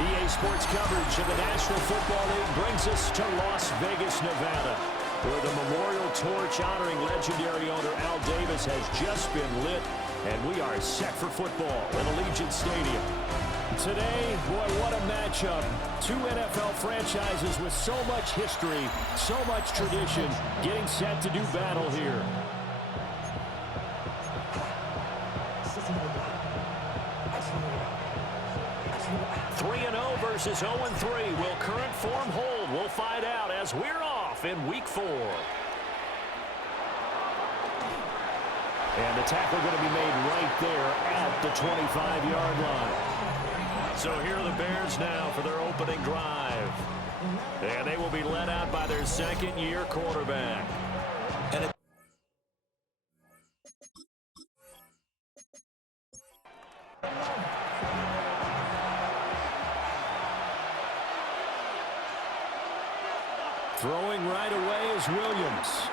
EA Sports coverage of the National Football League brings us to Las Vegas, Nevada, where the memorial torch honoring legendary owner Al Davis has just been lit, and we are set for football at Allegiant Stadium. Today, boy, what a matchup. Two NFL franchises with so much history, so much tradition, getting set to do battle here. 3-0 versus 0-3. Will current form hold? We'll find out as we're off in Week 4. And the tackle going to be made right there at the 25-yard line. So here are the Bears now for their opening drive. And they will be led out by their second-year quarterback. And throwing right away is Williams.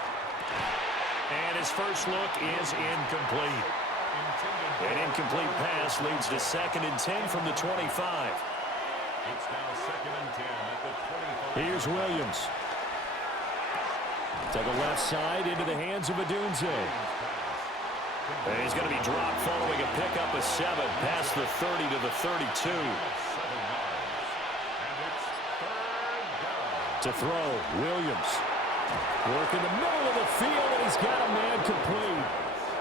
And his first look is incomplete. An incomplete pass leads to 2nd and 10 from the 25. It's now 2nd and 10 at the 25. Here's Williams. To the left side into the hands of Adunze. And he's going to be dropped following a pickup of 7 past the 30 to the 32. To throw, Williams. Work in the middle of the field, and he's got a man complete.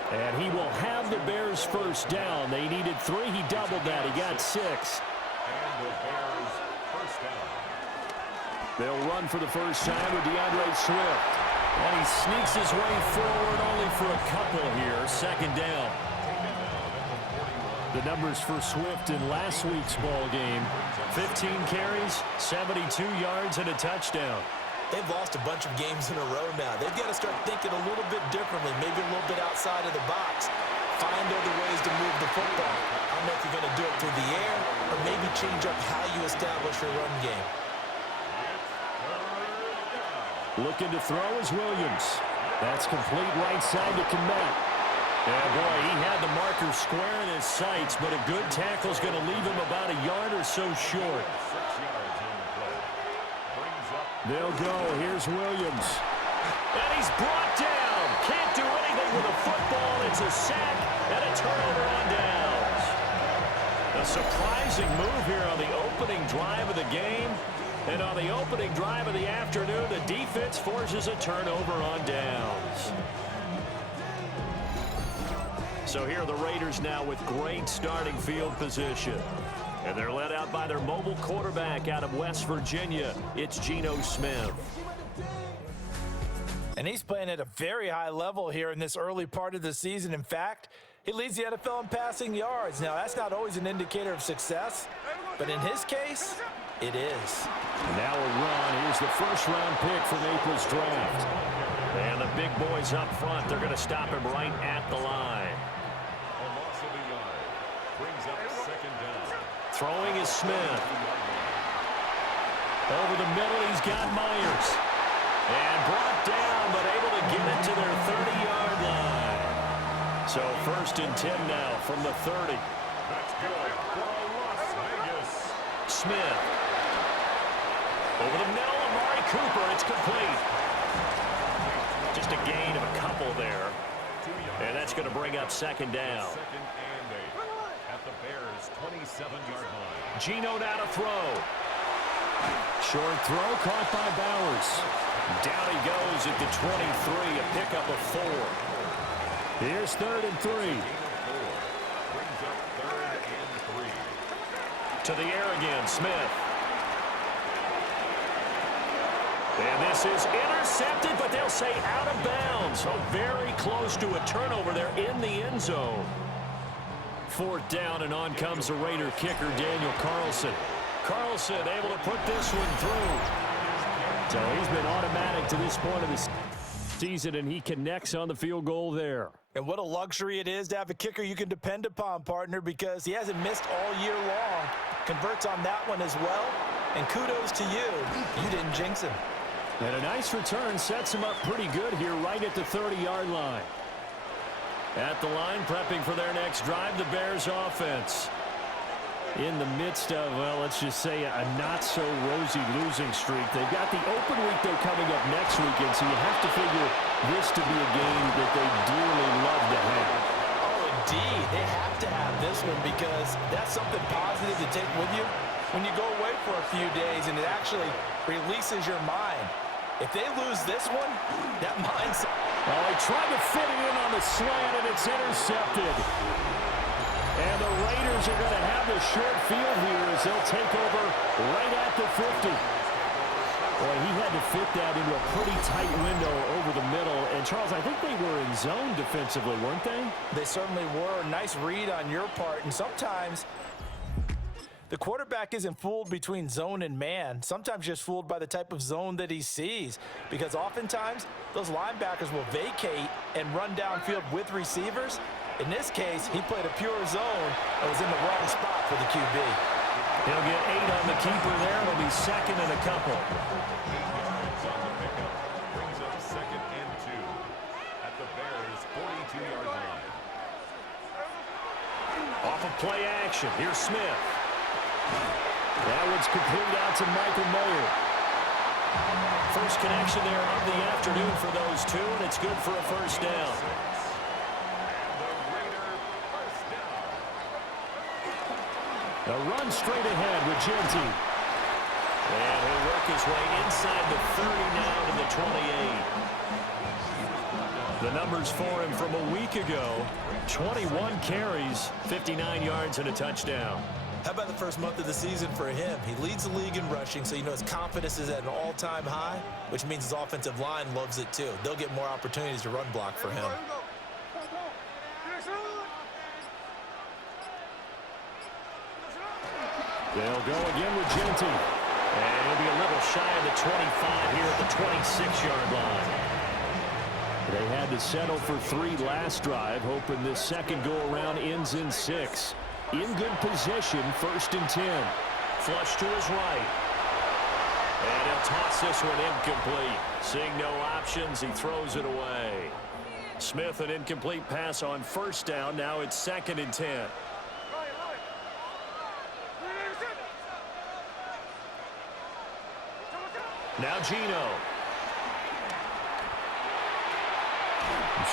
And he will have the Bears first down. They needed 3. He doubled that. He got 6. And the Bears first down. They'll run for the first time with DeAndre Swift. And he sneaks his way forward only for a couple here. 2nd down. The numbers for Swift in last week's ball game: 15 carries, 72 yards, and a touchdown. They've lost a bunch of games in a row now. They've got to start thinking a little bit differently, maybe a little bit outside of the box. Find other ways to move the football. I don't know if you're going to do it through the air or maybe change up how you establish your run game. Looking to throw is Williams. That's complete right side to Kmet. Yeah, boy, he had the marker square in his sights, but a good tackle is going to leave him about a yard or so short. They'll go. Here's Williams. And he's brought down. Can't do anything with a football. It's a sack and a turnover on downs. A surprising move here on the opening drive of the game. And on the opening drive of the afternoon, the defense forces a turnover on downs. So here are the Raiders now with great starting field position. And they're led out by their mobile quarterback out of West Virginia. It's Geno Smith. And he's playing at a very high level here in this early part of the season. In fact, he leads the NFL in passing yards. Now, that's not always an indicator of success, but in his case, it is. Now a run. Here's the first-round pick from April's draft. And the big boys up front, they're going to stop him right at the line. A loss of a yard. Brings up 2nd down. Throwing is Smith. Over the middle, he's got Myers. And brought down, but able to get it to their 30-yard line. So 1st and 10 now from the 30. That's good for Las Vegas. Smith. Over the middle, Amari Cooper. It's complete. Just a gain of a couple there. And that's going to bring up 2nd down. 2nd and 8 at the Bears' 27-yard line. Geno now to throw. Short throw caught by Bowers. Down he goes at the 23, a pickup of 4. Here's 3rd and 3. Brings up 3rd and 3. To the air again, Smith. And this is intercepted, but they'll say out of bounds. So very close to a turnover there in the end zone. 4th down, and on comes the Raider kicker, Daniel Carlson. Carlson able to put this one through. So he's been automatic to this point of the season, and he connects on the field goal there. And what a luxury it is to have a kicker you can depend upon, partner, because he hasn't missed all year long. Converts on that one as well. And kudos to you. You didn't jinx him. And a nice return sets him up pretty good here right at the 30-yard line. At the line, prepping for their next drive, the Bears offense. in the midst of, well, let's just say a not-so-rosy losing streak. They've got the open week, though, coming up next weekend, so you have to figure this to be a game that they dearly love to have. Oh, indeed. They have to have this one because that's something positive to take with you when you go away for a few days, and it actually releases your mind. If they lose this one, that mindset. Well, they tried to fit it in on the slant, and it's intercepted. And the Raiders are going to have the short field here as they'll take over right at the 50. Boy, he had to fit that into a pretty tight window over the middle. And, Charles, I think they were in zone defensively, weren't they? They certainly were. Nice read on your part. And sometimes the quarterback isn't fooled between zone and man. Sometimes just fooled by the type of zone that he sees. Because oftentimes, those linebackers will vacate and run downfield with receivers. In this case, he played a pure zone and was in the wrong spot for the QB. He'll get 8 on the keeper there. It'll be second and a couple. Brings up 2nd and 2 at the Bears' 42-yard line. Off of play action. Here's Smith. That one's complete out to Michael Mayer. First connection there of the afternoon for those two, and it's good for a first down. A run straight ahead with Genty. And he'll work his way inside the 30 now to the 28. The numbers for him from a week ago, 21 carries, 59 yards and a touchdown. How about the first month of the season for him? He leads the league in rushing, so you know his confidence is at an all-time high, which means his offensive line loves it too. They'll get more opportunities to run block for him. They'll go again with Genty. And he'll be a little shy of the 25 here at the 26-yard line. They had to settle for 3 last drive, hoping this second go-around ends in 6. In good position, 1st and 10. Flush to his right. And he'll toss this one incomplete. Seeing no options, he throws it away. Smith, an incomplete pass on 1st down. Now it's 2nd and 10. Now Gino.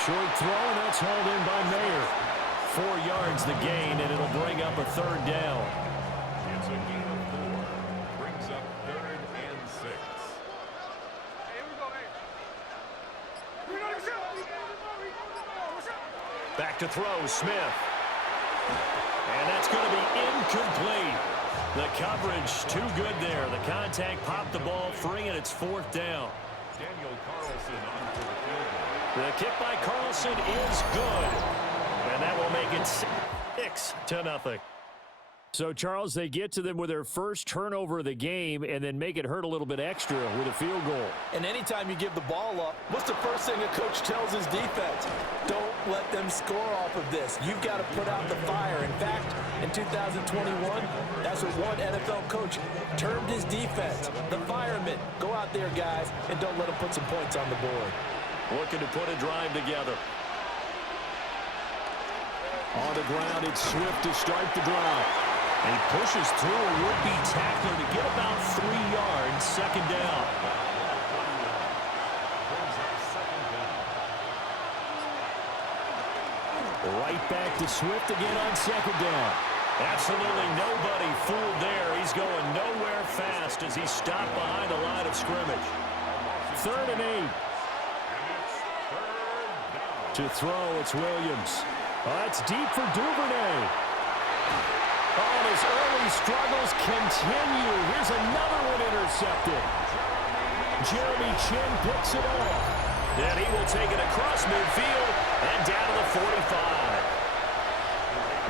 Short throw, and that's hauled in by Mayer. 4 yards the gain, and it'll bring up a 3rd down. It's a gain of 4. Brings up 3rd and 6. Back to throw, Smith. And that's going to be incomplete. The coverage too good there. The contact popped the ball free, and it's 4th down. Daniel Carlson on for the field goal. The kick by Carlson is good. And that will make it 6-0. So, Charles, they get to them with their first turnover of the game and then make it hurt a little bit extra with a field goal. And anytime you give the ball up, what's the first thing a coach tells his defense? Don't let them score off of this. You've got to put out the fire. In fact, in 2021, that's what one NFL coach termed his defense. The firemen. Go out there, guys, and don't let them put some points on the board. Looking to put a drive together. On the ground, it's Swift to start the drive. And he pushes through a would-be tackler to get about 3 yards, 2nd down. Right back to Swift again on 2nd down. Absolutely nobody fooled there. He's going nowhere fast as he stopped behind the line of scrimmage. 3rd and 8. To throw, it's Williams. That's deep for Duvernay. Oh, and his early struggles continue. Here's another one intercepted. Jeremy Chin picks it up. And he will take it across midfield and down to the 45.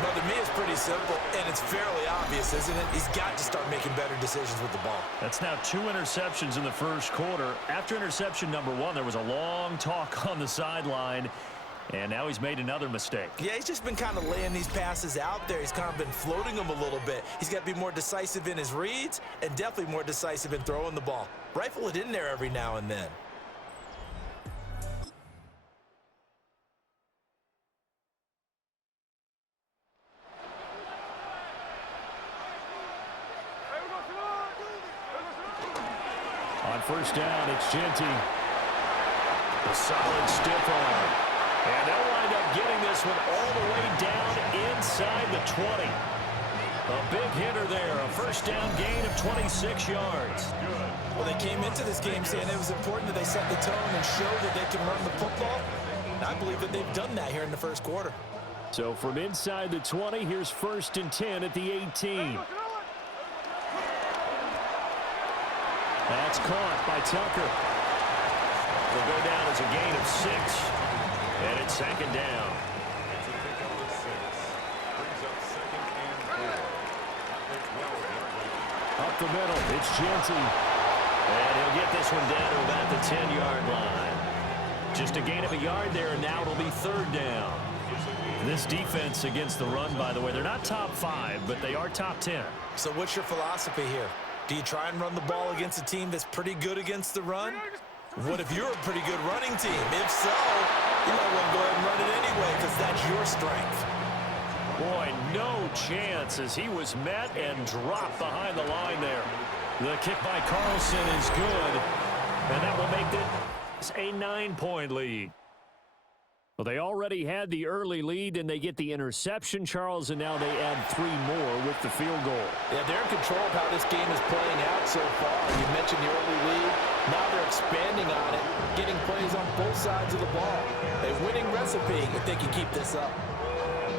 But to me, it's pretty simple, and it's fairly obvious, isn't it? He's got to start making better decisions with the ball. That's now 2 interceptions in the first quarter. After interception number 1, there was a long talk on the sideline. And now he's made another mistake. Yeah, he's just been kind of laying these passes out there. He's kind of been floating them a little bit. He's got to be more decisive in his reads and definitely more decisive in throwing the ball. Rifle it in there every now and then. On first down, it's Genty. A solid stiff arm. And they'll wind up getting this one all the way down inside the 20. A big hitter there. A first down gain of 26 yards. Well, they came into this game saying it was important that they set the tone and show that they can run the football. And I believe that they've done that here in the first quarter. So from inside the 20, here's first and 10 at the 18. That's caught by Tucker. Will go down as a gain of 6. And it's second down. It's a pickup of 6. Brings up second and 4. At the 12-yard line. Up the middle, it's Genty. And he'll get this one down to about the 10-yard line. Just a gain of a yard there, and now it'll be third down. This defense against the run, by the way, they're not top 5, but they are top 10. So what's your philosophy here? Do you try and run the ball against a team that's pretty good against the run? What if you're a pretty good running team? If so, you might want to go ahead and run it anyway because that's your strength. Boy, no chance as he was met and dropped behind the line there. The kick by Carlson is good, and that will make it a 9-point lead. Well, they already had the early lead, and they get the interception, Charles, and now they add 3 more with the field goal. Yeah, they're in control of how this game is playing out so far. You mentioned the early lead. Now they're expanding on it, getting plays on both sides of the ball. A winning recipe if they can keep this up.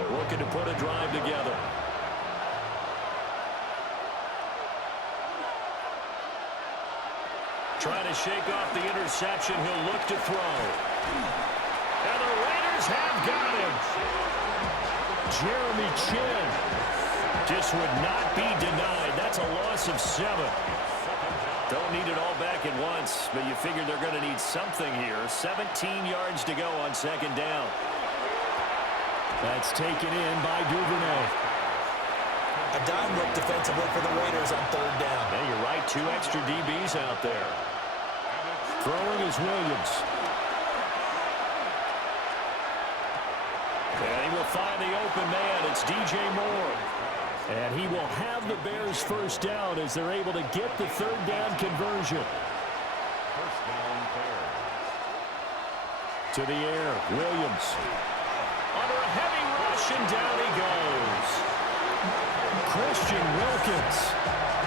Looking to put a drive together. Trying to shake off the interception. He'll look to throw. And the Raiders have got him. Jeremy Chin just would not be denied. That's a loss of 7. Don't need it all back at once, but you figure they're going to need something here. 17 yards to go on second down. That's taken in by Duvernay. A dime look defensive look for the Raiders on third down. Yeah, you're right. 2 extra DBs out there. Throwing is Williams. And he will find the open man. It's DJ Moore. And he will have the Bears first down as they're able to get the third down conversion. First down, Bears. To the air, Williams. Under a heavy rush, and down he goes. Christian Wilkins.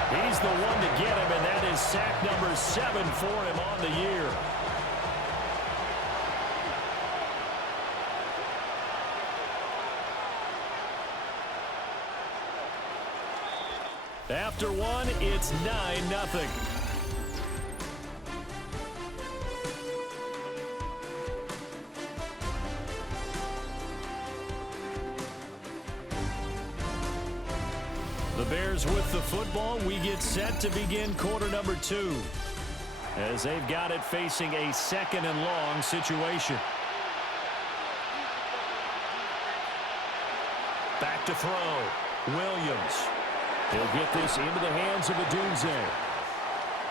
He's the one to get him, and that is sack number 7 for him on the year. After 1, it's 9-0. The Bears with the football. We get set to begin quarter number 2 as they've got it facing a second and long situation. Back to throw. Williams. He'll get this into the hands of Adunze.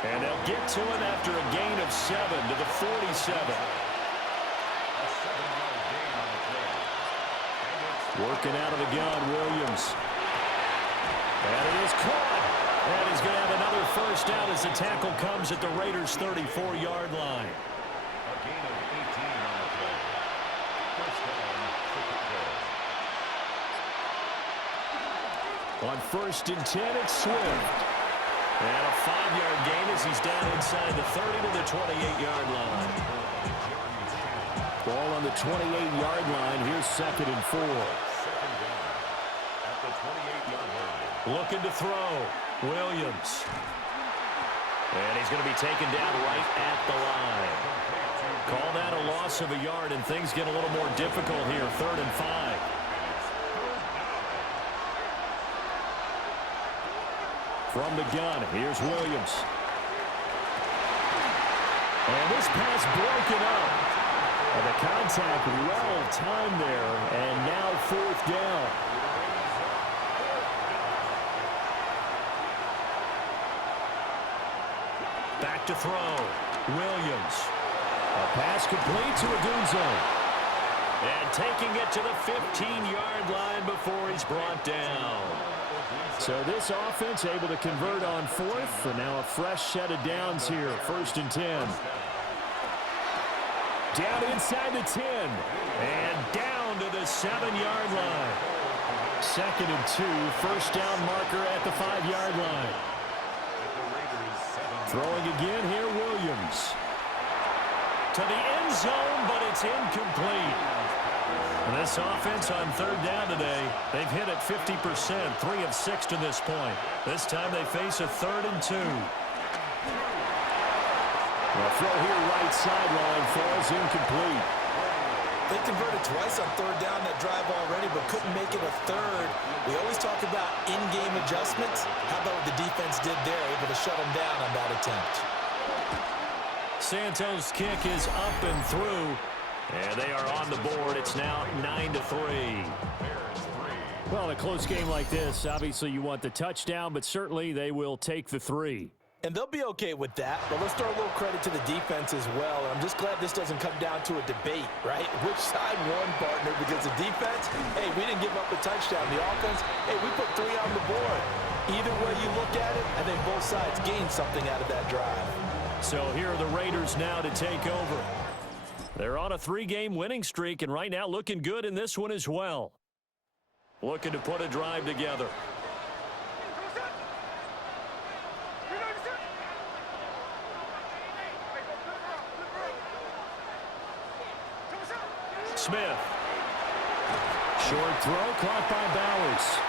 And they'll get to it after a gain of 7 to the 47. Working out of the gun, Williams. And it is caught. And he's going to have another first down as the tackle comes at the Raiders' 34-yard line. A gain of 18 on the play. First down, On first and 10, it's Swift. And a 5-yard gain as he's down inside the 30 to the 28-yard line. Ball on the 28-yard line. Here's second and 4. Second down at the 28-yard line. Looking to throw. Williams. And he's going to be taken down right at the line. Call that a loss of a yard, and things get a little more difficult here. 3rd and 5. From the gun, here's Williams. And this pass broken up. And the contact well timed there, and now 4th down. Back to throw. Williams. A pass complete to Adunze. And taking it to the 15-yard line before he's brought down. So this offense able to convert on fourth, and now a fresh set of downs here, 1st and 10. Down inside the 10, and down to the 7-yard line. 2nd and 2, first down marker at the 5-yard line. Throwing again here, Williams. To the end zone, but it's incomplete. And this offense on 3rd down today, they've hit it 50%, 3 of 6 to this point. This time they face a 3rd and 2. The throw here right sideline falls incomplete. They converted twice on 3rd down that drive already, but couldn't make it a 3rd. We always talk about in-game adjustments. How about what the defense did there, able to shut them down on that attempt. Santos' kick is up and through, and they are on the board. It's now 9-3. Well, in a close game like this, obviously you want the touchdown, but certainly they will take the 3. And they'll be okay with that, but let's throw a little credit to the defense as well. And I'm just glad this doesn't come down to a debate, right? Which side won, partner? Because the defense, hey, we didn't give up a touchdown. The offense, hey, we put 3 on the board. Either way you look at it, I think both sides gained something out of that drive. So here are the Raiders now to take over. They're on a 3-game winning streak, and right now looking good in this one as well. Looking to put a drive together. Smith. Short throw caught by Bowers.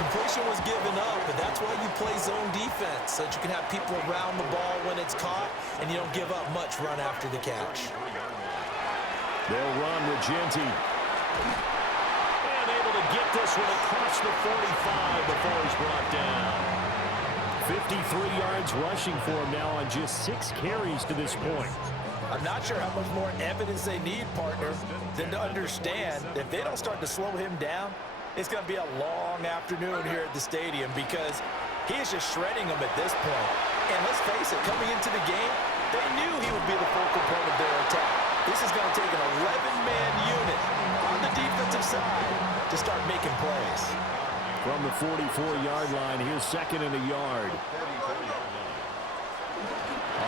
Completion was given up, but that's why you play zone defense, so that you can have people around the ball when it's caught, and you don't give up much run after the catch. They'll run with Genti. And able to get this one across the 45 before he's brought down. 53 yards rushing for him now on just 6 carries to this point. I'm not sure how much more evidence they need, partner, than to understand that if they don't start to slow him down, it's going to be a long afternoon here at the stadium because he is just shredding them at this point. And let's face it, coming into the game, they knew he would be the focal point of their attack. This is going to take an 11-man unit on the defensive side to start making plays. From the 44-yard line, here's 2nd and a yard.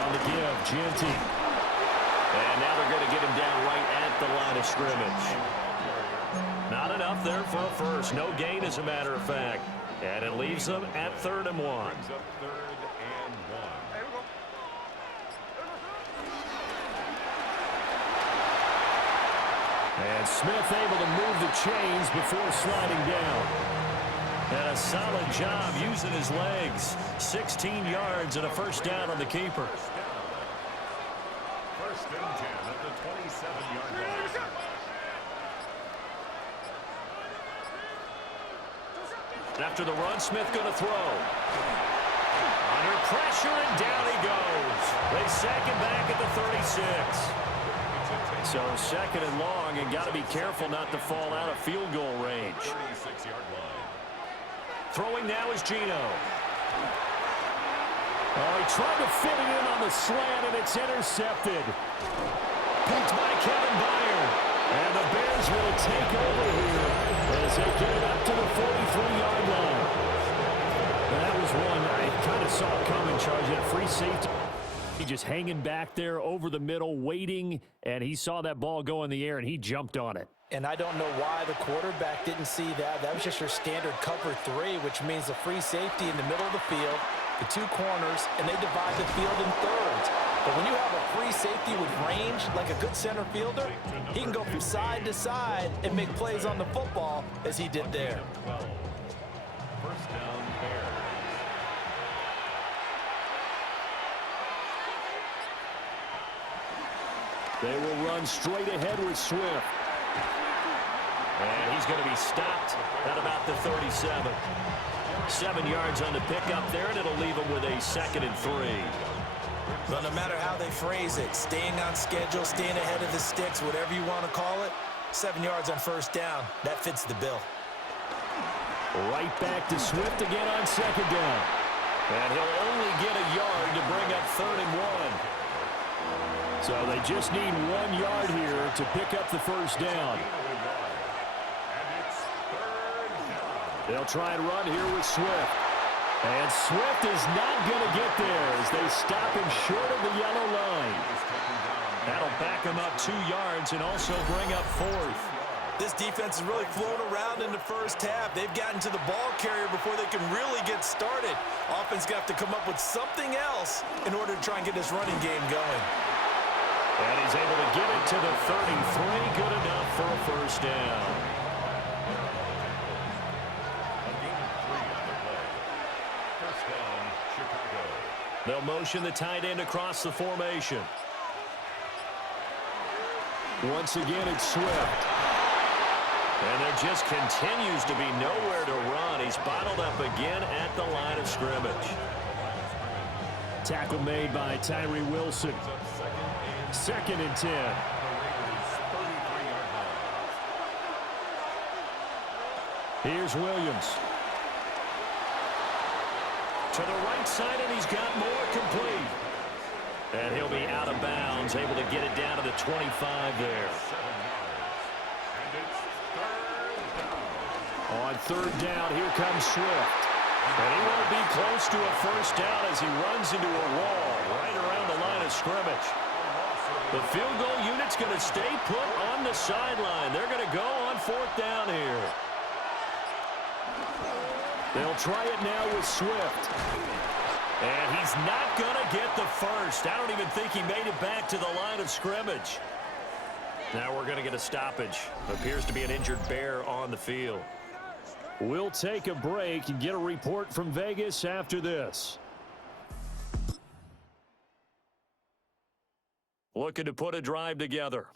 On the give, Genti. And now they're going to get him down right at the line of scrimmage. Not enough there for a first. No gain, as a matter of fact. And it leaves them at 3rd and 1. And Smith able to move the chains before sliding down. And a solid job using his legs. 16 yards and a first down on the keeper. 1st and 10 at the 27-yard line. After the run, Smith going to throw. Under pressure, and down he goes. They sack him back at the 36. So 2nd and long, and got to be careful not to fall out of field goal range. 36-yard line. Throwing now is Geno. Oh, he tried to fit it in on the slant, and it's intercepted. Picked by Kevin Byard. And the Bears will take over here as they get it up to the 43-yard line. And that was one I kind of saw coming, charge at free safety. He just hanging back there over the middle, waiting, and he saw that ball go in the air, and he jumped on it. And I don't know why the quarterback didn't see that. That was just your standard cover 3, which means the free safety in the middle of the field, the 2 corners, and they divide the field in thirds. But when you have a free safety with range, like a good center fielder, he can go from side to side and make plays on the football as he did there. 1st down, Bears. They will run straight ahead with Swift. And he's going to be stopped at about the 37. 7 yards on the pickup there, and it'll leave him with a 2nd and 3. But no matter how they phrase it, staying on schedule, staying ahead of the sticks, whatever you want to call it, 7 yards on 1st down, that fits the bill. Right back to Swift again on 2nd down. And he'll only get a yard to bring up 3rd and 1. So they just need 1 yard here to pick up the first down. And it's 3rd down. They'll try and run here with Swift. And Swift is not going to get there as they stop him short of the yellow line. That'll back him up 2 yards and also bring up 4th. This defense is really flown around in the first half. They've gotten to the ball carrier before they can really get started. Offense got to come up with something else in order to try and get this running game going. And he's able to get it to the 33. Good enough for a first down. First down, Chicago. They'll motion the tight end across the formation. Once again, it's Swift. And there just continues to be nowhere to run. He's bottled up again at the line of scrimmage. Tackle made by Tyree Wilson. 2nd and 10. Here's Williams. To the right side, and he's got more complete. And he'll be out of bounds, able to get it down to the 25 there. On 3rd down, here comes Swift. And he won't be close to a first down as he runs into a wall right around the line of scrimmage. The field goal unit's going to stay put on the sideline. They're going to go on 4th down here. They'll try it now with Swift. And he's not going to get the first. I don't even think he made it back to the line of scrimmage. Now we're going to get a stoppage. Appears to be an injured Bear on the field. We'll take a break and get a report from Vegas after this. Looking to put a drive together.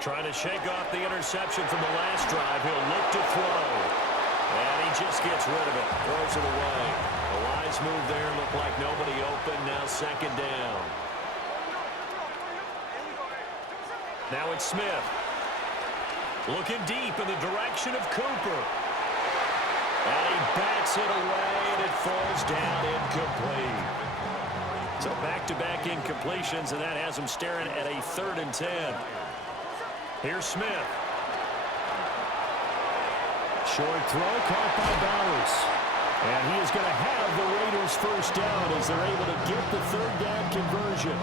Trying to shake off the interception from the last drive. He'll look to throw. And he just gets rid of it. Throws it away. A wise move there. Looked like nobody open. Now 2nd down. Now it's Smith. Looking deep in the direction of Cooper. And he bats it away, and it falls down incomplete. So back-to-back incompletions, and that has him staring at a 3rd and 10. Here's Smith. Short throw caught by Bowers. And he is going to have the Raiders first down as they're able to get the 3rd down conversion.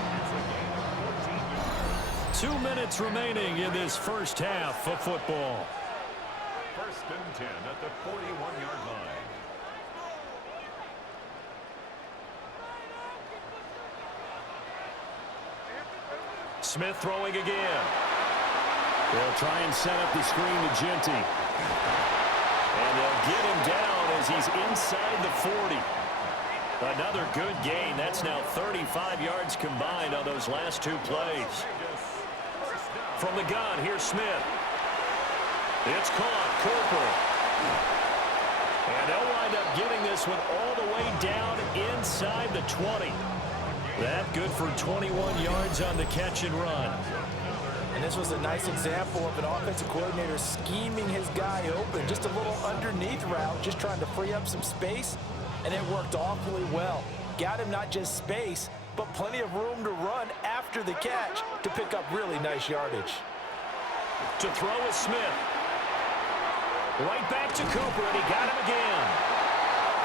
2 minutes remaining in this first half of football. 1st and 10 at the 41-yard line. Smith throwing again. They'll try and set up the screen to Genty. And they'll get him down as he's inside the 40. Another good gain. That's now 35 yards combined on those last 2 plays. From the gun, here's Smith. It's caught. Cooper. And they'll wind up getting this one all the way down inside the 20. That good for 21 yards on the catch and run. And this was a nice example of an offensive coordinator scheming his guy open. Just a little underneath route, just trying to free up some space, and it worked awfully well. Got him not just space, but plenty of room to run after the catch to pick up really nice yardage. To throw is Smith. Right back to Cooper, and he got him again.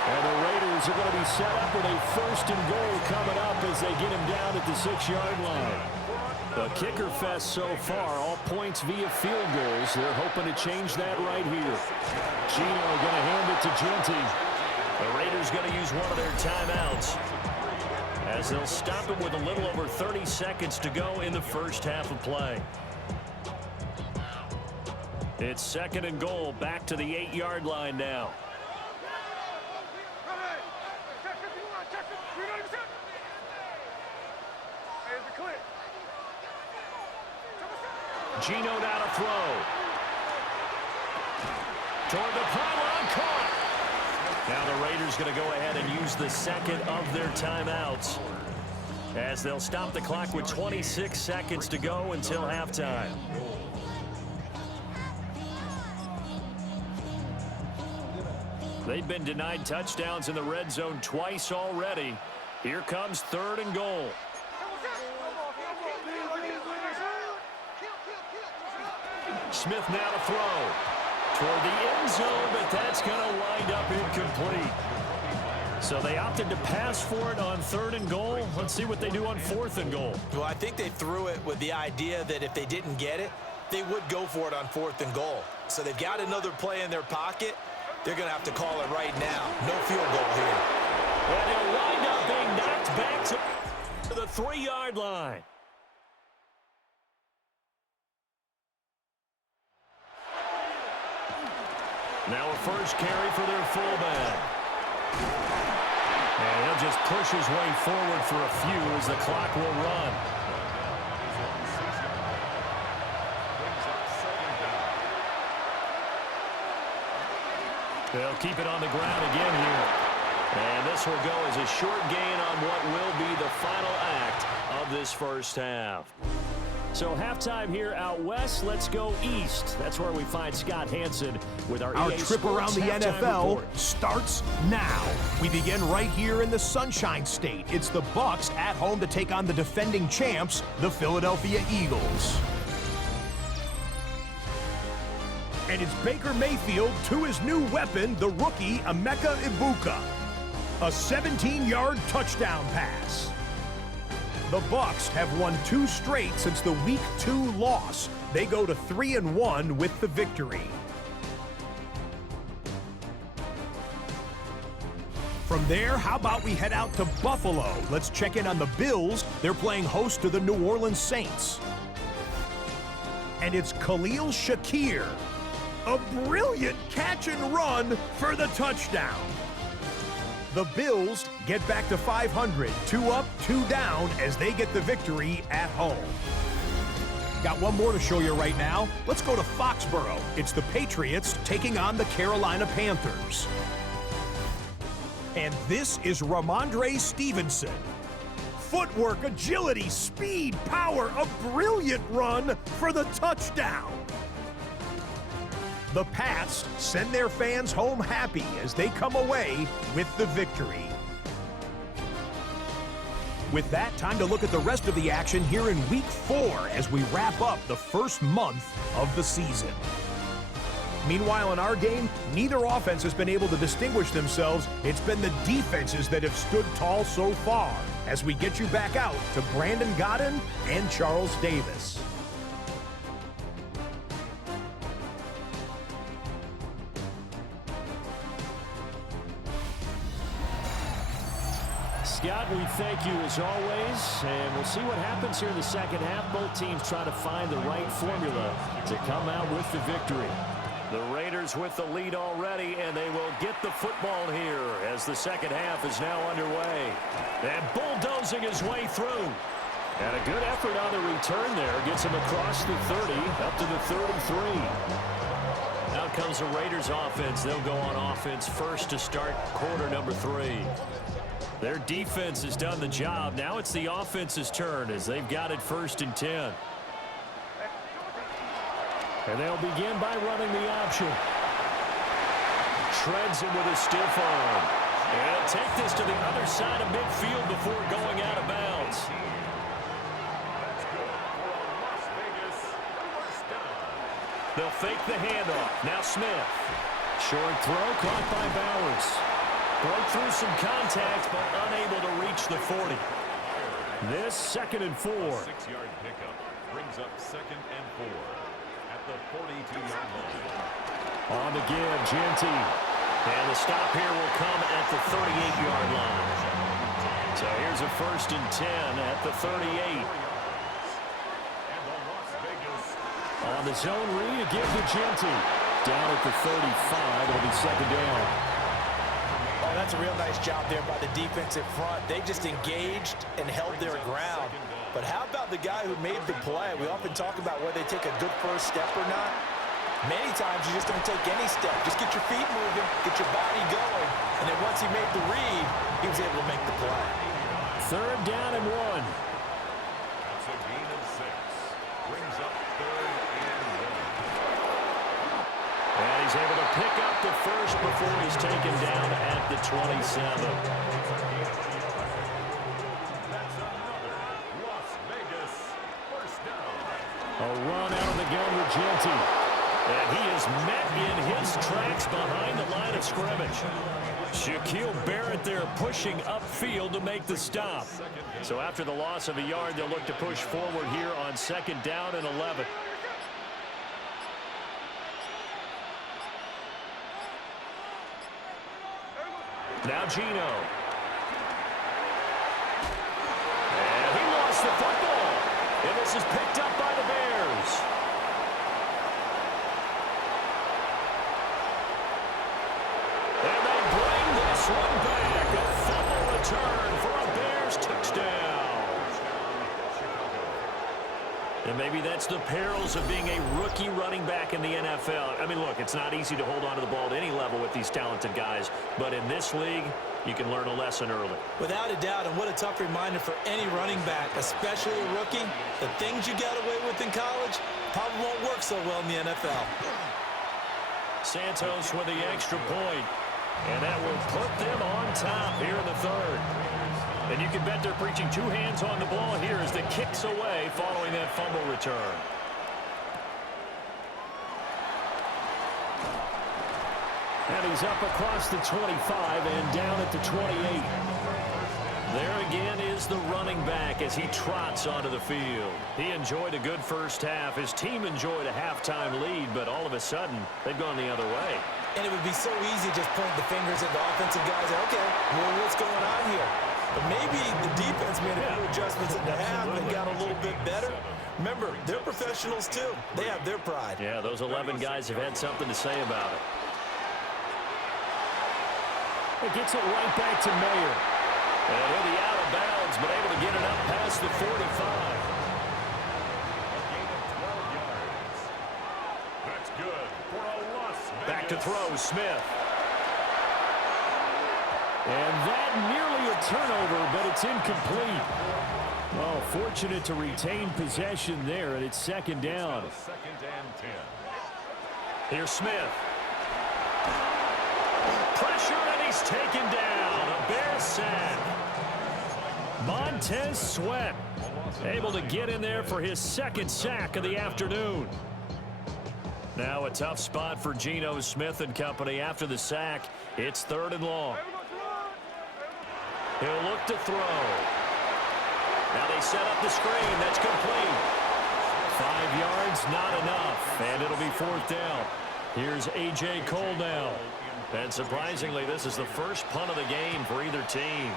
And the Raiders are going to be set up with a 1st and goal coming up as they get him down at the 6-yard line. The kicker fest so far, all points via field goals. They're hoping to change that right here. Gino going to hand it to Genty. The Raiders going to use one of their timeouts as they'll stop it with a little over 30 seconds to go in the first half of play. It's 2nd and goal, back to the 8-yard line now. Gino now to throw. Toward the pylon, caught. Now the Raiders going to go ahead and use the 2nd of their timeouts as they'll stop the clock with 26 seconds to go until halftime. They've been denied touchdowns in the red zone twice already. Here comes 3rd and goal. Smith now to throw. Toward the end zone, but that's going to wind up incomplete. So they opted to pass for it on 3rd and goal. Let's see what they do on 4th and goal. Well, I think they threw it with the idea that if they didn't get it, they would go for it on 4th and goal. So they've got another play in their pocket. They're going to have to call it right now. No field goal here. And they'll wind up being knocked back to the 3-yard line. Now a first carry for their fullback. And he'll just push his way forward for a few as the clock will run. They'll keep it on the ground again here. And this will go as a short gain on what will be the final act of this first half. So halftime here out west. Let's go east. That's where we find Scott Hansen with our EA trip Sports around the NFL report. starts now. We begin right here in the Sunshine State. It's the Bucs at home to take on the defending champs, the Philadelphia Eagles. And it's Baker Mayfield to his new weapon, the rookie Emeka Ibuka. A 17-yard touchdown pass. The Bucs have won 2 straight since the Week 2 loss. They go to 3-1 with the victory. From there, how about we head out to Buffalo? Let's check in on the Bills. They're playing host to the New Orleans Saints. And it's Khalil Shakir. A brilliant catch and run for the touchdown. The Bills get back to 500, 2 up, 2 down as they get the victory at home. Got one more to show you right now. Let's go to Foxborough. It's the Patriots taking on the Carolina Panthers. And this is Ramondre Stevenson. Footwork, agility, speed, power, a brilliant run for the touchdown. The Pats send their fans home happy as they come away with the victory. With that, time to look at the rest of the action here in Week 4 as we wrap up the first month of the season. Meanwhile, in our game, neither offense has been able to distinguish themselves. It's been the defenses that have stood tall so far as we get you back out to Brandon Godden and Charles Davis. Scott, we thank you as always, and we'll see what happens here in the second half. Both teams trying to find the right formula to come out with the victory. The Raiders with the lead already, and they will get the football here as the second half is now underway. And bulldozing his way through. And a good effort on the return there. Gets him across the 30, up to the 33. Out comes the Raiders offense. They'll go on offense first to start quarter number 3. Their defense has done the job. Now it's the offense's turn as they've got it 1st and 10. And they'll begin by running the option. Treads him with a stiff arm. And he'll take this to the other side of midfield before going out of bounds. That's good for a Las Vegas first down. They'll fake the handoff. Now Smith. Short throw caught by Bowers. Broke through some contact, but unable to reach the 40. This 2nd and 4. 6-yard pickup brings up 2nd and 4 at the 42-yard line. On the give, Genty. And the stop here will come at the 38-yard line. So here's a 1st and 10 at the 38. And the Las Vegas On the zone read, a give to Genty. Down at the 35, it'll be 2nd down. Oh, that's a real nice job there by the defensive front. They just engaged and held their ground. But how about the guy who made the play? We often talk about whether they take a good first step or not. Many times you just don't take any step. Just get your feet moving, get your body going. And then once he made the read, he was able to make the play. 3rd down and 1. That's a gain of 6. Brings up 3rd and 1. And he's able to pick up the first before he's taken down at the 27. A run out of the gun with Genty. And he is met in his tracks behind the line of scrimmage. Shaquille Barrett there pushing upfield to make the stop. So after the loss of a yard, they'll look to push forward here on 2nd down and 11. Now Geno. And he lost the football. And this is picked up by the Bears. And they bring this one back. A fumble return for a Bears touchdown. And maybe that's the perils of being a rookie running back in the NFL. I mean, look, it's not easy to hold on to the ball at any level with these talented guys. But in this league, you can learn a lesson early. Without a doubt, and what a tough reminder for any running back, especially a rookie. The things you got away with in college probably won't work so well in the NFL. Santos with the extra point. And that will put them on top here in the 3rd. And you can bet they're preaching 2 hands on the ball here as the kick's away following that fumble return. And he's up across the 25 and down at the 28. There again is the running back as he trots onto the field. He enjoyed a good first half. His team enjoyed a halftime lead, but all of a sudden, they've gone the other way. And it would be so easy to just point the fingers at the offensive guys. Okay, well, what's going on here? But maybe the defense made a few adjustments at the half and got a little bit better. Remember, they're professionals too. They have their pride. Yeah, those 11 guys have had something to say about it. It gets it right back to Mayer. And he'll be out of bounds, but able to get it up past the 45. That's good for a loss. Back to throw, Smith. And that nearly a turnover, but it's incomplete. Oh, fortunate to retain possession there, and it's 2nd down. 2nd and 10. Here's Smith. Pressure, and he's taken down. A Bears sack. Montez Sweat able to get in there for his 2nd sack of the afternoon. Now a tough spot for Geno Smith and company after the sack. It's 3rd and long. He'll look to throw. Now they set up the screen. That's complete. 5 yards, not enough. And it'll be 4th down. Here's A.J. Cole now. And surprisingly, this is the first punt of the game for either team.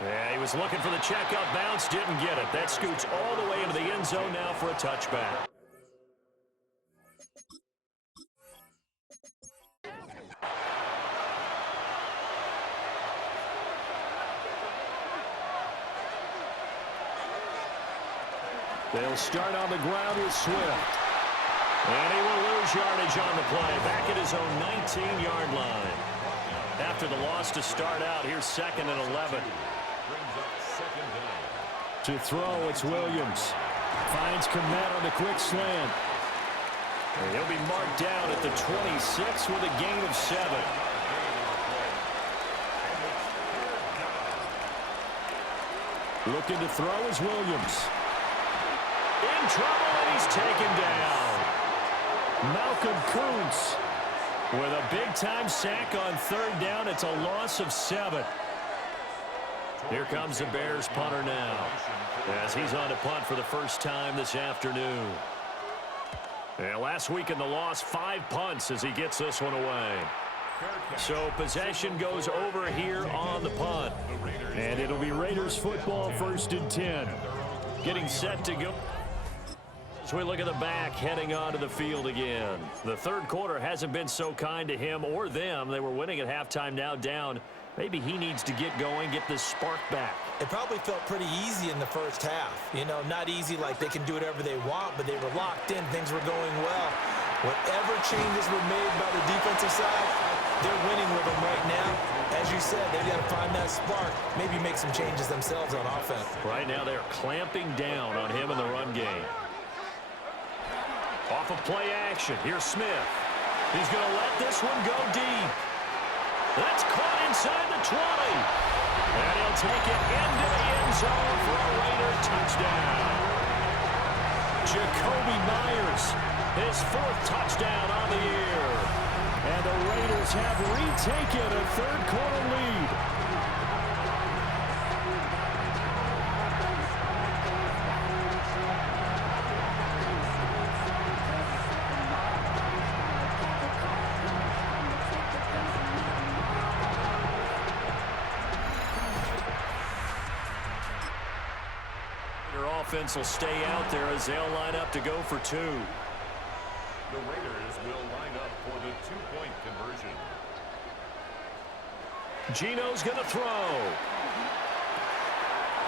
Yeah, he was looking for the checkup bounce, didn't get it. That scoots all the way into the end zone now for a touchback. They'll start on the ground with Swift. And he will lose yardage on the play. Back at his own 19-yard line. After the loss to start out, here's 2nd and 11. To throw, it's Williams. Finds Komet on the quick slant. And he'll be marked down at the 26 with a gain of 7. Looking to throw is Williams. In trouble, and he's taken down. Malcolm Kuntz with a big-time sack on 3rd down. It's a loss of 7. Here comes the Bears punter now as he's on to punt for the first time this afternoon. And last week in the loss, 5 punts as he gets this one away. So possession goes over here on the punt. And it'll be Raiders football, 1st and 10. Getting set to go. As we look at the back, heading onto the field again. The 3rd quarter hasn't been so kind to him or them. They were winning at halftime, now down. Maybe he needs to get going, get this spark back. It probably felt pretty easy in the first half. You know, not easy like they can do whatever they want, but they were locked in. Things were going well. Whatever changes were made by the defensive side, they're winning with them right now. As you said, they've got to find that spark, maybe make some changes themselves on offense. Right now they're clamping down on him in the run game. Off of play action, here's Smith. He's going to let this one go deep. That's caught inside the 20. And he'll take it into the end zone touchdown. Jacoby Myers, his 4th touchdown on the year. And the Raiders have retaken a third-quarter lead. Offense will stay out there as they'll line up to go for 2. The Raiders will line up for the 2-point conversion. Gino's going to throw.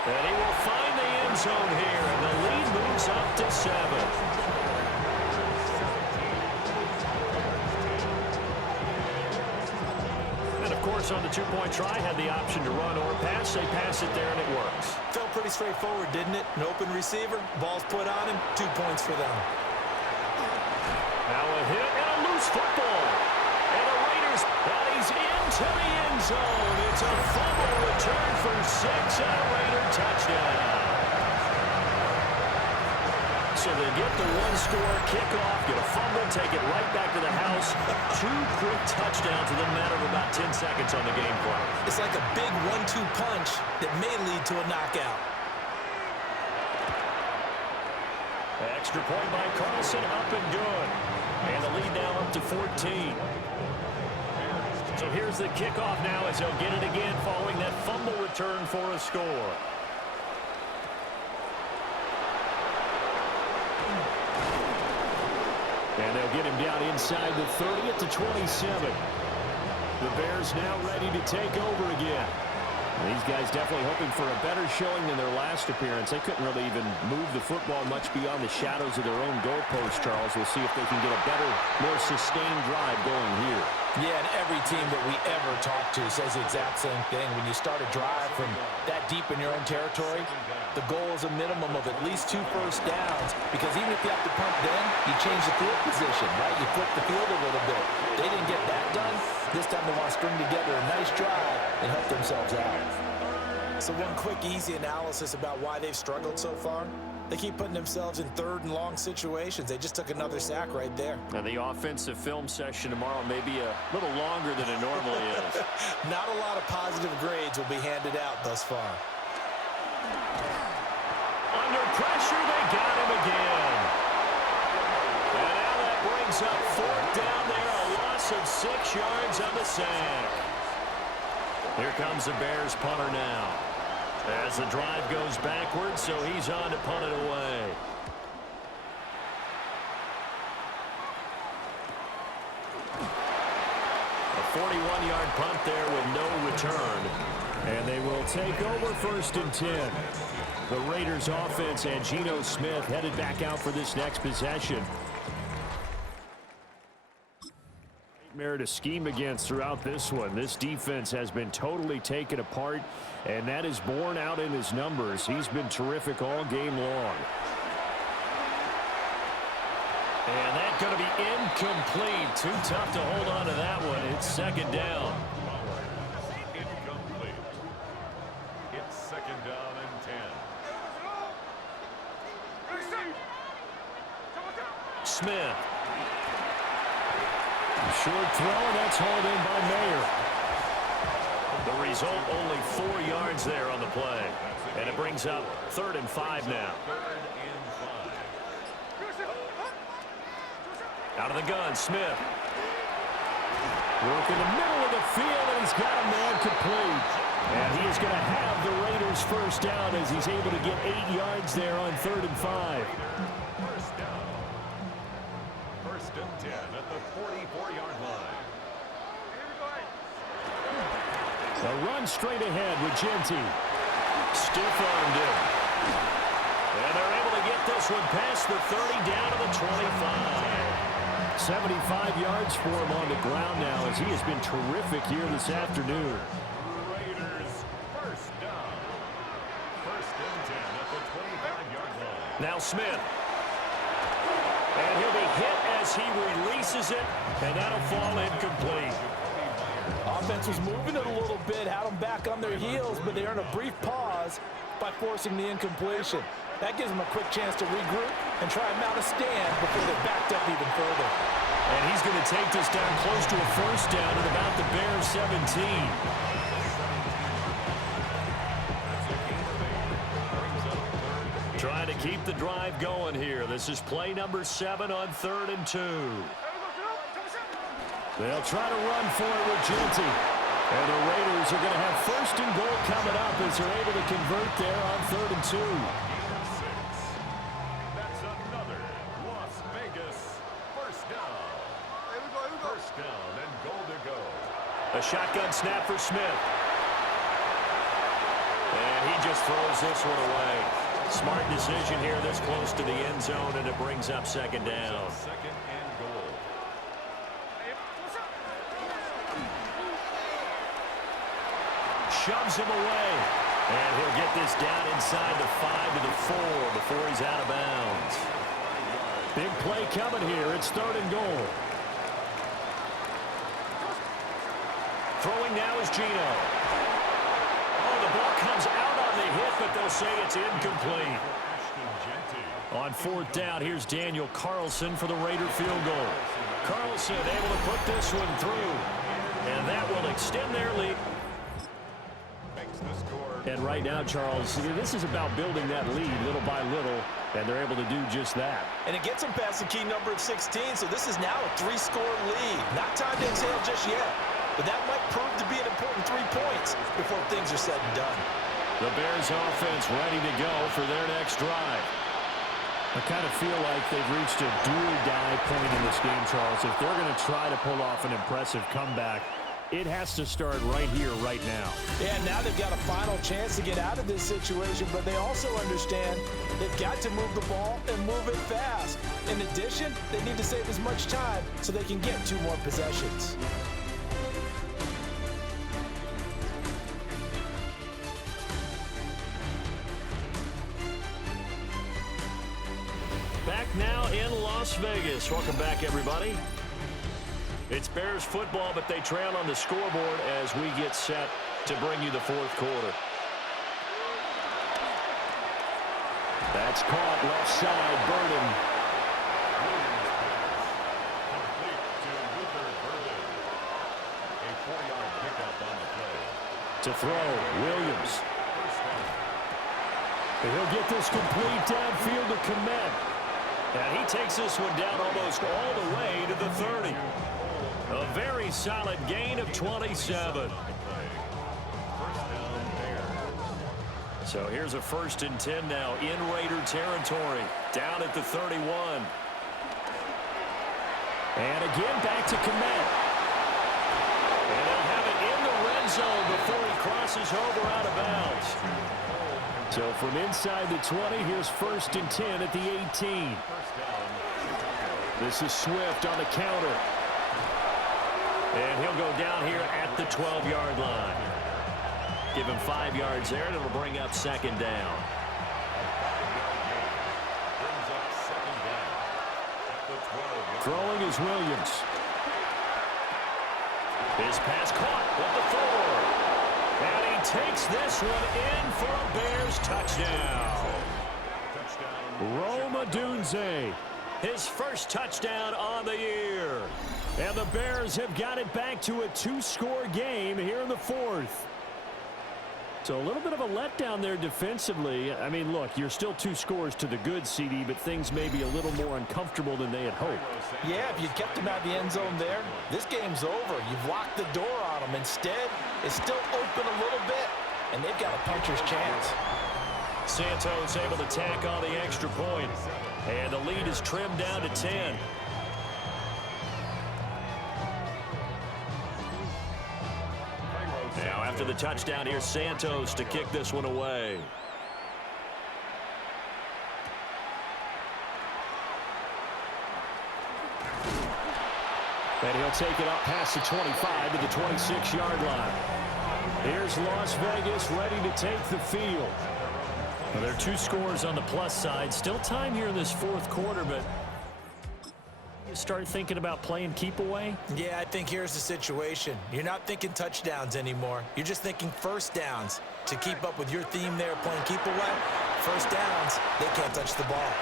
And he will find the end zone here, and the lead moves up to 7. On the 2-point try, had the option to run or pass. They pass it there, and it works. Felt pretty straightforward, didn't it? An open receiver, ball's put on him, 2 points for them. Now a hit and a loose football. And the Raiders, and he's into the end zone. It's a fumble return for 6 and a Raider touchdown. So they get the 1-score kickoff, get a fumble, take it right back to the house. 2 quick touchdowns within a matter of about 10 seconds on the game clock. It's like a big 1-2 punch that may lead to a knockout. Extra point by Carlson, up and good. And the lead now up to 14. So here's the kickoff now as they'll get it again following that fumble return for a score. And they'll get him down inside the 30 at the 27. The Bears now ready to take over again. These guys definitely hoping for a better showing than their last appearance. They couldn't really even move the football much beyond the shadows of their own goalpost, Charles. We'll see if they can get a better, more sustained drive going here. Yeah, and every team that we ever talk to says the exact same thing. When you start a drive from that deep in your own territory, the goal is a minimum of at least 2 first downs, because even if you have to punt then, you change the field position, right? You flip the field a little bit. They didn't get that done. This time they want to string together a nice drive and help themselves out. So one quick, easy analysis about why they've struggled so far. They keep putting themselves in 3rd and long situations. They just took another sack right there. And the offensive film session tomorrow may be a little longer than it normally is. Not a lot of positive grades will be handed out thus far. Under pressure, they got him again. And now that brings up 4th down there, a loss of 6 yards on the sack. Here comes the Bears punter now. As the drive goes backwards, so he's on to punt it away. A 41-yard punt there with no return. And they will take over 1st and 10. The Raiders offense and Geno Smith headed back out for this next possession. Nightmare to scheme against throughout this one. This defense has been totally taken apart, and that is borne out in his numbers. He's been terrific all game long. And that's going to be incomplete. Too tough to hold on to that one. It's 2nd down. Incomplete. It's 2nd down and 10. Smith. Short throw, and that's hauled in by Mayer. The result, only 4 yards there on the play. And it brings up 3rd and 5 now. 3rd and 5. Out of the gun, Smith. Work in the middle of the field, and he's got a man complete. And he is going to have the Raiders 1st down as he's able to get 8 yards there on 3rd and 5. First down. 1st and 10 at the 44-yard line. A run straight ahead with Genty. Stiff-armed him. And they're able to get this one past the 30 down to the 25. 75 yards for him on the ground now as he has been terrific here this afternoon. Raiders 1st down. 1st and 10 at the 25-yard line. Now Smith. And he'll be hit as he releases it, and that'll fall incomplete. Offense was moving it a little bit, had them back on their heels, but they earned a brief pause by forcing the incompletion. That gives them a quick chance to regroup and try and mount a stand before they're backed up even further. And he's going to take this down close to a first down at about the Bears 17. Trying to keep the drive going here. This is play number 7 on 3rd and 2. They'll try to run for it with Genty. And the Raiders are going to have 1st and goal coming up as they're able to convert there on 3rd and 2. That's another Las Vegas first down. First down and goal to go. A shotgun snap for Smith. And he just throws this one away. Smart decision here this close to the end zone, and it brings up 2nd down. 2nd and goal. Shoves him away. And he'll get this down inside the 5 to the 4 before he's out of bounds. Big play coming here. It's 3rd and goal. Throwing now is Gino. Oh, the ball comes out on the hit, but they'll say it's incomplete. On 4th down, here's Daniel Carlson for the Raider field goal. Carlson able to put this one through. And that will extend their lead. And right now, Charles, this is about building that lead little by little, and they're able to do just that. And it gets them past the key number of 16, so this is now a 3-score lead. Not time to exhale just yet, but that might prove to be an important 3 points before things are said and done. The Bears offense ready to go for their next drive. I kind of feel like they've reached a do-or-die point in this game, Charles. If they're going to try to pull off an impressive comeback, it has to start right here, right now. Yeah, now they've got a final chance to get out of this situation, but they also understand they've got to move the ball and move it fast. In addition, they need to save as much time so they can get 2 more possessions. Back now in Las Vegas. Welcome back, everybody. It's Bears football, but they trail on the scoreboard as we get set to bring you the 4th quarter. That's caught left side, Burden. Complete to Luther Burden. A 4-yard pickup on the play. To throw, Williams. And he'll get this complete downfield to Komet. And he takes this one down almost all the way to the 30. A very solid gain of 27. So here's a 1st and 10 now in Raider territory. Down at the 31. And again back to Komet. And they'll have it in the red zone before he crosses over out of bounds. So from inside the 20, here's 1st and 10 at the 18. This is Swift on the counter. And he'll go down here at the 12-yard line. Give him 5 yards there, and it'll bring up 2nd down. Throwing is Williams. His pass caught with the 4. And he takes this one in for a Bears touchdown. Rome Odunze, his 1st touchdown on the year. And the Bears have got it back to a 2-score game here in the 4th. So a little bit of a letdown there defensively. I mean, look, you're still 2 scores to the good, CD, but things may be a little more uncomfortable than they had hoped. Yeah, if you kept them out of the end zone there, this game's over. You've locked the door on them. Instead, it's still open a little bit, and they've got a puncher's chance. Santos able to tack on the extra point, and the lead is trimmed down to 10. Now, after the touchdown, here's Santos to kick this one away. And he'll take it up past the 25 to the 26-yard line. Here's Las Vegas ready to take the field. Well, there are 2 scores on the plus side. Still time here in this 4th quarter, but you start thinking about playing keep away? Yeah, I think here's the situation. You're not thinking touchdowns anymore. You're just thinking 1st downs. To keep up with your theme there, playing keep away, first downs, they can't touch the ball.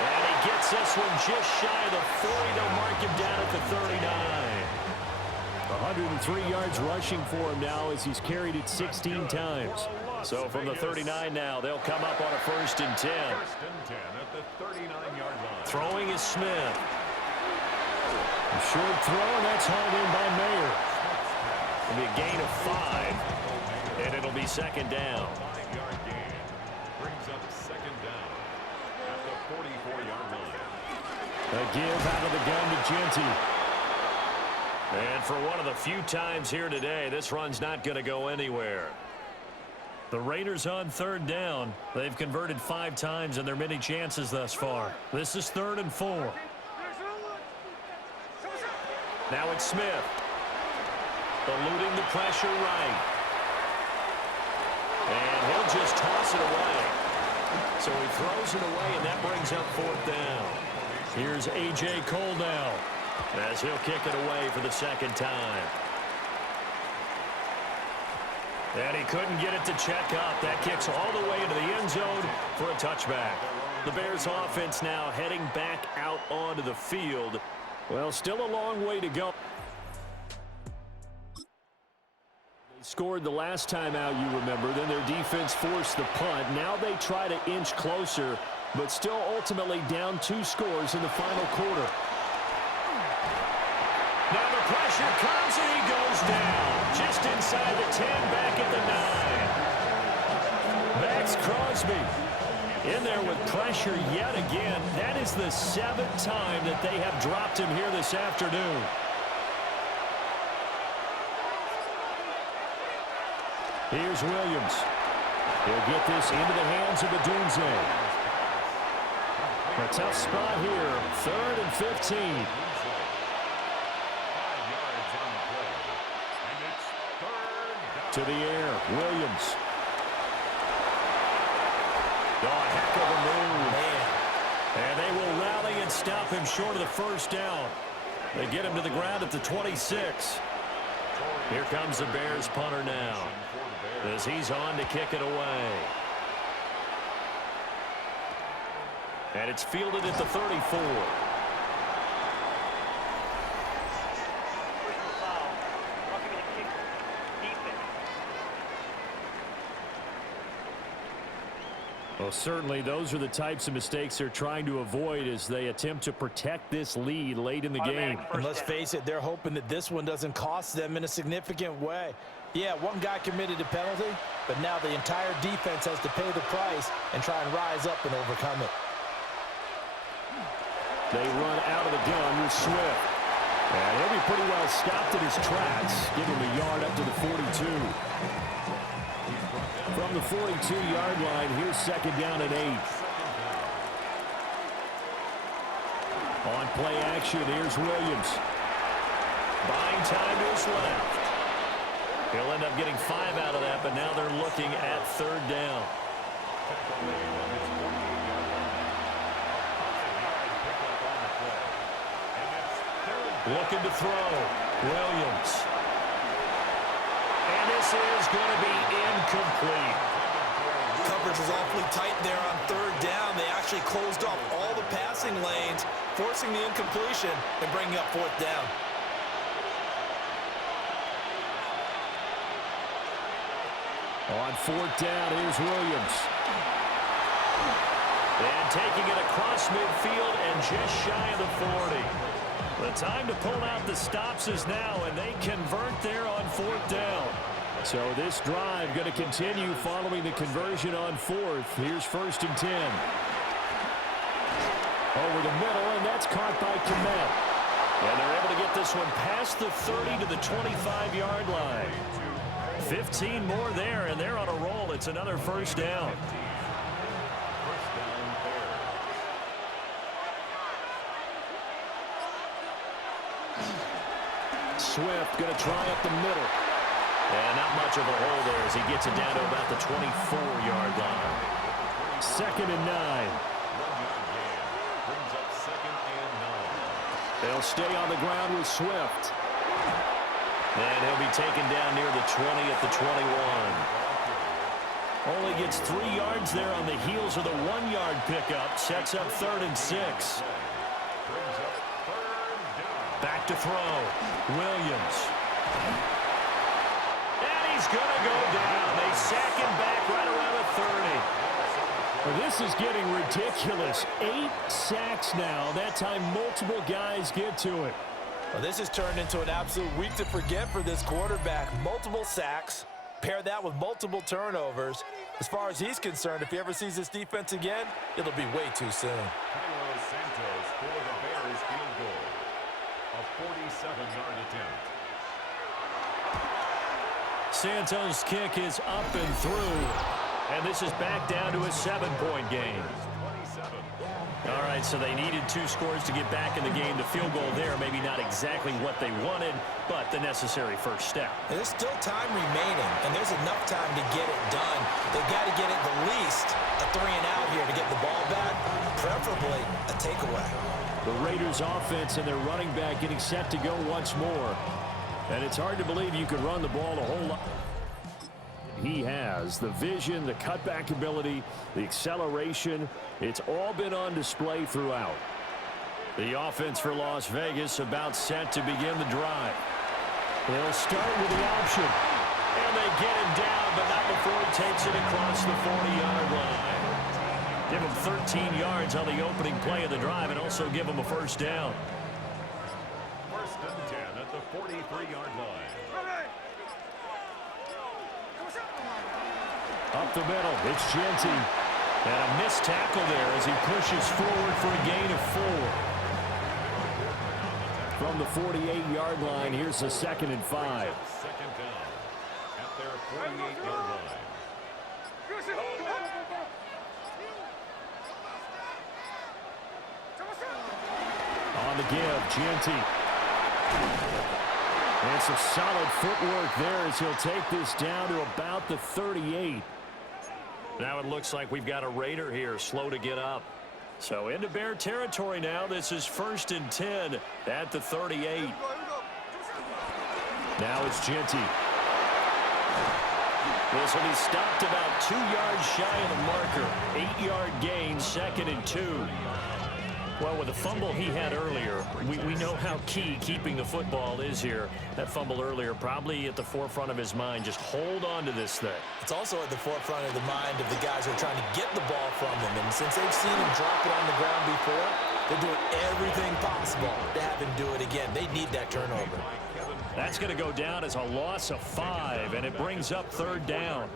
And he gets this one just shy of the 40. They'll mark him down at the 39. 103 yards rushing for him now as he's carried it 16 times. So from the 39 now, they'll come up on a 1st and 10. 1st and 10 at the 39-yard line. Throwing is Smith. A short throw, and that's hauled in by Mayer. It'll be a gain of 5, and it'll be 2nd down. 5-yard gain brings up 2nd down at the 44-yard line. A give out of the gun to Genty. And for one of the few times here today, this run's not going to go anywhere. The Raiders on 3rd down. They've converted 5 times in their many chances thus far. This is 3rd and 4. Now it's Smith. Eluding the pressure right. And he'll just toss it away. So he throws it away, and that brings up 4th down. Here's A.J. Cole now, as he'll kick it away for the 2nd time. And he couldn't get it to check up. That kicks all the way into the end zone for a touchback. The Bears offense now heading back out onto the field. Well, still a long way to go. They scored the last time out, you remember. Then their defense forced the punt. Now they try to inch closer, but still ultimately down 2 scores in the final quarter. Now the pressure comes, and he goes down. Just inside the 10, back at the 9. Max Crosby in there with pressure yet again. That is the 7th time that they have dropped him here this afternoon. Here's Williams. He'll get this into the hands of the Dunze. A tough spot here. 3rd and 15. 5 yards on the play. And it's 3rd down. To the air, Williams. Oh, a heck of a move. And they will rally and stop him short of the 1st down. They get him to the ground at the 26. Here comes the Bears punter now, as he's on to kick it away. And it's fielded at the 34. Well, certainly those are the types of mistakes they're trying to avoid as they attempt to protect this lead late in the game. And let's face it, they're hoping that this one doesn't cost them in a significant way. Yeah, one guy committed a penalty, but now the entire defense has to pay the price and try and rise up and overcome it. They run out of the gun with Swift. And he'll be pretty well stopped in his tracks. Give him a yard up to the 42. From the 42-yard line, here's 2nd down and 8. On play action, here's Williams. Buying time to his left. He'll end up getting 5 out of that, but now they're looking at 3rd down. Looking to throw. Williams. And this is going to be incomplete. Coverage was awfully tight there on 3rd down. They actually closed off all the passing lanes, forcing the incompletion and bringing up 4th down. On 4th down, here's Williams. And taking it across midfield and just shy of the 40. The time to pull out the stops is now, and they convert there on 4th down. So this drive going to continue following the conversion on 4th. Here's 1st and 10. Over the middle, and that's caught by Kmet. And they're able to get this one past the 30 to the 25-yard line. 15 more there, and they're on a roll. It's another 1st down. Swift going to try up the middle. And not much of a hole there as he gets it down to about the 24-yard line. 2nd and 9. They'll stay on the ground with Swift. And he'll be taken down near the 20 at the 21. Only gets 3 yards there on the heels of the 1-yard pickup. Sets up 3rd and 6. Back to throw. Williams. And he's going to go down. They sack him back right around the 30. Well, this is getting ridiculous. 8 sacks now. That time multiple guys get to it. Well, this has turned into an absolute week to forget for this quarterback. Multiple sacks. Pair that with multiple turnovers. As far as he's concerned, if he ever sees this defense again, it'll be way too soon. Carlos Santos for the Bears field goal. A 47-yard attempt. Santos' kick is up and through. And this is back down to a 7-point game. All right, so they needed 2 scores to get back in the game. The field goal there, maybe not exactly what they wanted, but the necessary first step. There's still time remaining, and there's enough time to get it done. They've got to get at the least a 3-and-out here to get the ball back, preferably a takeaway. The Raiders' offense and their running back getting set to go once more. And it's hard to believe you could run the ball a whole lot. He has the vision, the cutback ability, the acceleration. It's all been on display throughout. The offense for Las Vegas about set to begin the drive. They'll start with the option. And they get him down, but not before he takes it across the 40-yard line. Give him 13 yards on the opening play of the drive and also give him a first down. 1st and 10 at the 43-yard line. Up the middle, it's Genty. And a missed tackle there as he pushes forward for a gain of 4. From the 48-yard line, here's a 2nd and 5. 2nd down at their 48-yard line. On the give, Genty. And some solid footwork there as he'll take this down to about the 38. Now it looks like we've got a Raider here, slow to get up. So into Bear territory now. This is 1st and 10 at the 38. Now it's Genty. This will be stopped about 2 yards shy of the marker. 8-yard gain, 2nd and 2. Well, with the fumble he had earlier, we know how key keeping the football is here. That fumble earlier probably at the forefront of his mind. Just hold on to this thing. It's also at the forefront of the mind of the guys who are trying to get the ball from him. And since they've seen him drop it on the ground before, they're doing everything possible to have him do it again. They need that turnover. That's going to go down as a loss of 5, and it brings up 3rd down.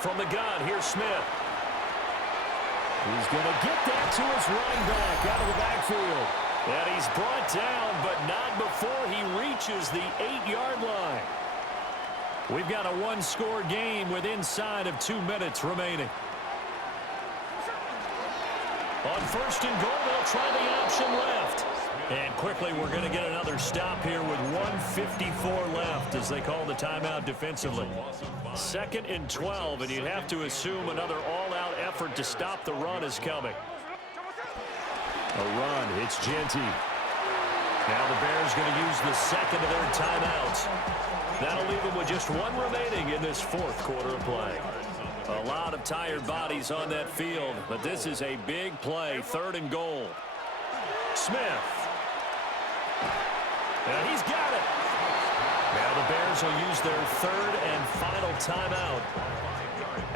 From the gun, here's Smith. He's going to get that to his running back out of the backfield. And he's brought down, but not before he reaches the 8-yard line. We've got a 1-score game with inside of 2 minutes remaining. On 1st and goal, they'll try the option left. And quickly, we're going to get another stop here with 1:54 left as they call the timeout defensively. 2nd and 12, and you'd have to assume another all-out effort to stop the run is coming. A run, it's Genty. Now the Bears going to use the 2nd of their timeouts. That'll leave them with just 1 remaining in this 4th quarter of play. A lot of tired bodies on that field, but this is a big play, 3rd and goal. Smith. And he's got it. Now the Bears will use their 3rd and final timeout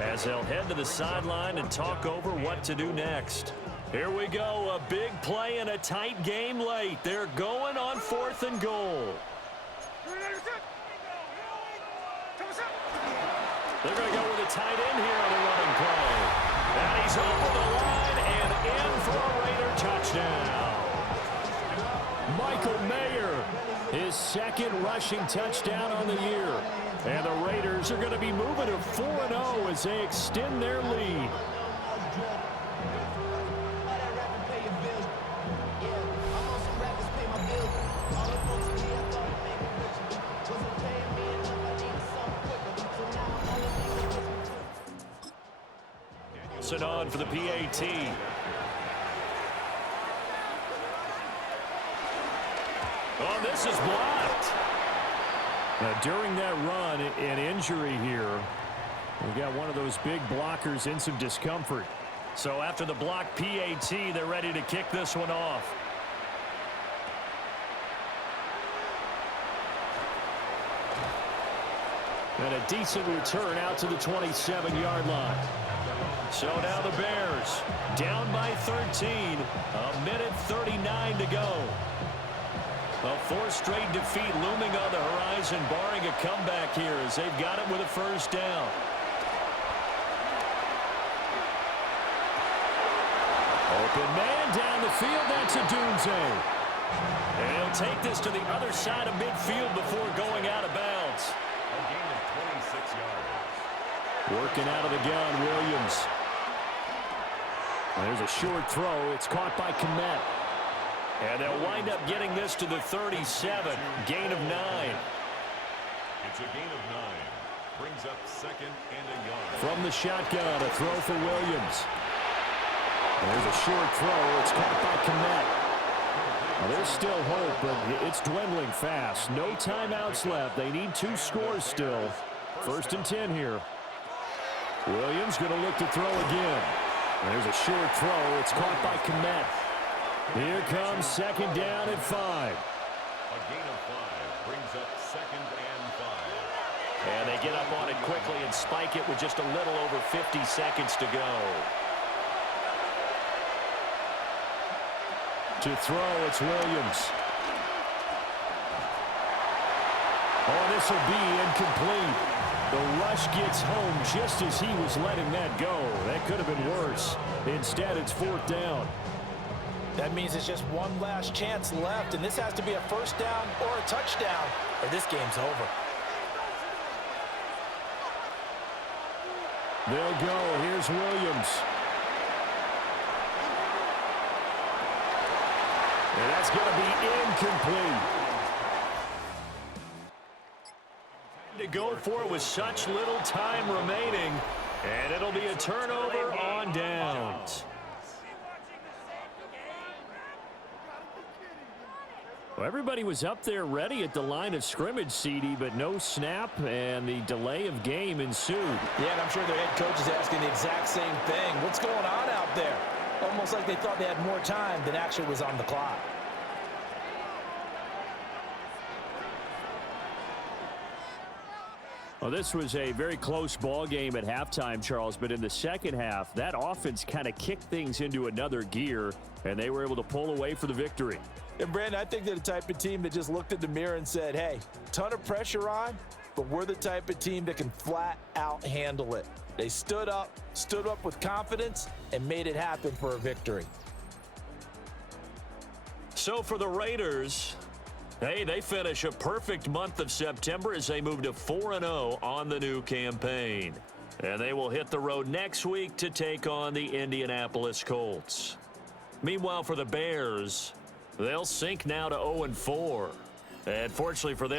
as they'll head to the sideline and talk over what to do next. Here we go, a big play in a tight game late. They're going on 4th and goal. They're going to go with a tight end here on the running play. And he's over the line and in for a Raider touchdown. Michael Mayer, his 2nd rushing touchdown on the year. And the Raiders are going to be moving to 4-0 as they extend their lead. On for the PAT. Oh, this is blocked. Now, during that run, an injury here. We got one of those big blockers in some discomfort. So after the block PAT, they're ready to kick this one off. And a decent return out to the 27-yard line. So now the Bears down by 13. A minute 39 to go. A fourth straight defeat looming on the horizon, barring a comeback here as they've got it with a first down. Open man down the field. That's a Dunze. And he'll take this to the other side of midfield before going out of bounds. A gain of 26 yards. Working out of the gun, Williams. There's a short throw. It's caught by Kmet. And they'll wind up getting this to the 37. Gain of 9. It's a gain of 9. Brings up second and a yard. From the shotgun, a throw for Williams. There's a short throw. It's caught by Kmet. Well, there's still hope, but it's dwindling fast. No timeouts left. They need 2 scores still. 1st and 10 here. Williams going to look to throw again. There's a short throw. It's caught by Kmet. Here comes 2nd down at 5. A gain of 5 brings up 2nd and 5. And they get up on it quickly and spike it with just a little over 50 seconds to go. To throw, it's Williams. Oh, this will be incomplete. The rush gets home just as he was letting that go. That could have been worse. Instead, it's 4th down. That means it's just one last chance left, and this has to be a first down or a touchdown, or this game's over. They'll go. Here's Williams. And that's going to be incomplete. To go for it with such little time remaining, and it'll be a turnover on downs. Well, everybody was up there ready at the line of scrimmage, CD, but no snap, and the delay of game ensued. Yeah, and I'm sure their head coach is asking the exact same thing. What's going on out there? Almost like they thought they had more time than actually was on the clock. Well, this was a very close ball game at halftime, Charles, but in the second half, that offense kind of kicked things into another gear, and they were able to pull away for the victory. And, Brandon, I think they're the type of team that just looked in the mirror and said, hey, ton of pressure on, but we're the type of team that can flat out handle it. They stood up with confidence, and made it happen for a victory. So for the Raiders, hey, they finish a perfect month of September as they move to 4-0 on the new campaign. And they will hit the road next week to take on the Indianapolis Colts. Meanwhile, for the Bears, they'll sink now to 0-4. And fortunately for them,